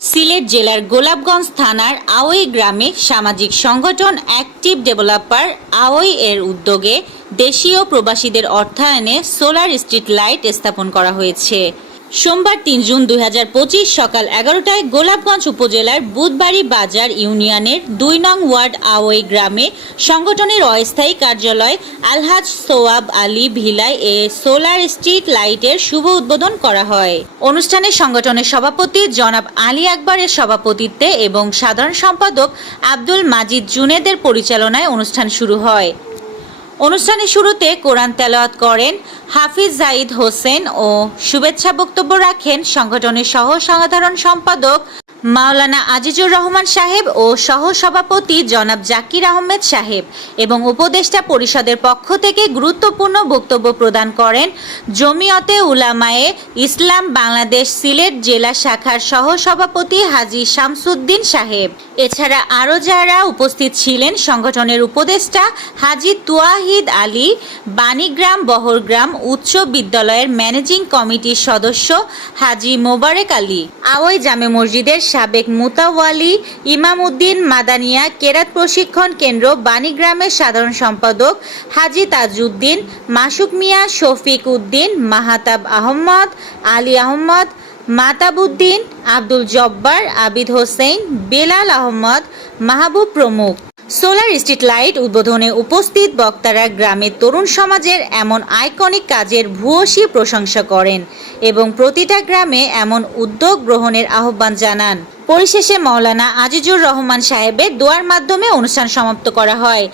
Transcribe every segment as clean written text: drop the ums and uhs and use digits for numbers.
সিলেট জেলার গোলাপগঞ্জ থানার আওই গ্রামে সামাজিক সংগঠন অ্যাক্টিভ ডেভেলপার আওই এর উদ্যোগে দেশীয় প্রবাসীদের অর্থায়নে সোলার স্ট্রিট লাইট স্থাপন করা হয়েছে। সোমবার ৩ জুন ২০২৫ সকাল ১১টায় গোলাপগঞ্জ উপজেলার বুধবাড়ি বাজার ইউনিয়নের ২ নং ওয়ার্ড আওই গ্রামে সংগঠনের অস্থায়ী কার্যালয় আলহাজ সোয়াব আলী ভিলায় এ সোলার স্ট্রিট লাইটের শুভ উদ্বোধন করা হয়। অনুষ্ঠানে সংগঠনের সভাপতি জনাব আলী আকবরের সভাপতিত্বে এবং সাধারণ সম্পাদক আব্দুল মাজিদ জুনেদের পরিচালনায় অনুষ্ঠান শুরু হয়। অনুষ্ঠানের শুরুতে কোরআন তেলাওয়াত করেন হাফিজ জাহিদ হোসেন ও শুভেচ্ছা বক্তব্য রাখেন সংগঠনের সহ সাধারণ সম্পাদক মাওলানা আজিজুর রহমান সাহেব ও সহ সভাপতি জনাব জাকির আহমেদ সাহেব এবং উপদেষ্টা পরিষদের পক্ষ থেকে গুরুত্বপূর্ণ বক্তব্য প্রদান করেন জমিয়তে উলামায়ে ইসলাম বাংলাদেশ সিলেট জেলা শাখার সহ সভাপতি হাজী শামসুদ্দিন সাহেব। এছাড়া আরও যারা উপস্থিত ছিলেন সংগঠনের উপদেষ্টা হাজী তুয়াহিদ আলী, বাণীগ্রাম বহরগ্রাম উচ্চ বিদ্যালয়ের ম্যানেজিং কমিটির সদস্য হাজী মোবারক আলী, আওই জামে মসজিদের সাবেক মুতাওয়ালি ইমাম উদ্দিন মাদানিয়া কেরাত প্রশিক্ষণ কেন্দ্র বাণীগ্রামের সাধারণ সম্পাদক হাজী তাজউদ্দিন, মাসুক মিয়া, শফিক উদ্দিন, মাহাতাব আহমদ, আলী আহমদ, মাতাবুদ্দিন, আব্দুল জব্বার, আবিদ হোসেন, বেলাল আহমদ, মাহবুব প্রমুখ। সোলার স্ট্রিট লাইট উদ্বোধনে উপস্থিত বক্তারা গ্রামের তরুণ সমাজের এমন আইকনিক কাজের ভূয়সী প্রশংসা করেন এবং প্রতিটা গ্রামে এমন উদ্যোগ গ্রহণের আহ্বান জানান। পরিশেষে মাওলানা আজিজুর রহমান সাহেবের দোয়ার মাধ্যমে অনুষ্ঠান সমাপ্ত করা হয়।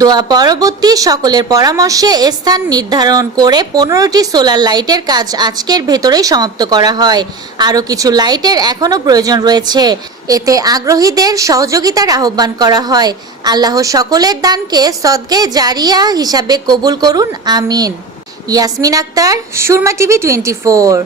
দোয়া পরবর্তী সকলের পরামর্শে স্থান নির্ধারণ করে 15টি সোলার লাইটের কাজ আজকের ভেতরেই সমাপ্ত করা হয়। আরও কিছু লাইটের এখনও প্রয়োজন রয়েছে। এতে আগ্রহীদের সহযোগিতার আহ্বান করা হয়। আল্লাহ সকলের দানকে সদকে জারিয়া হিসাবে কবুল করুন, আমিন। ইয়াসমিন আক্তার, সুরমা টিভি 24।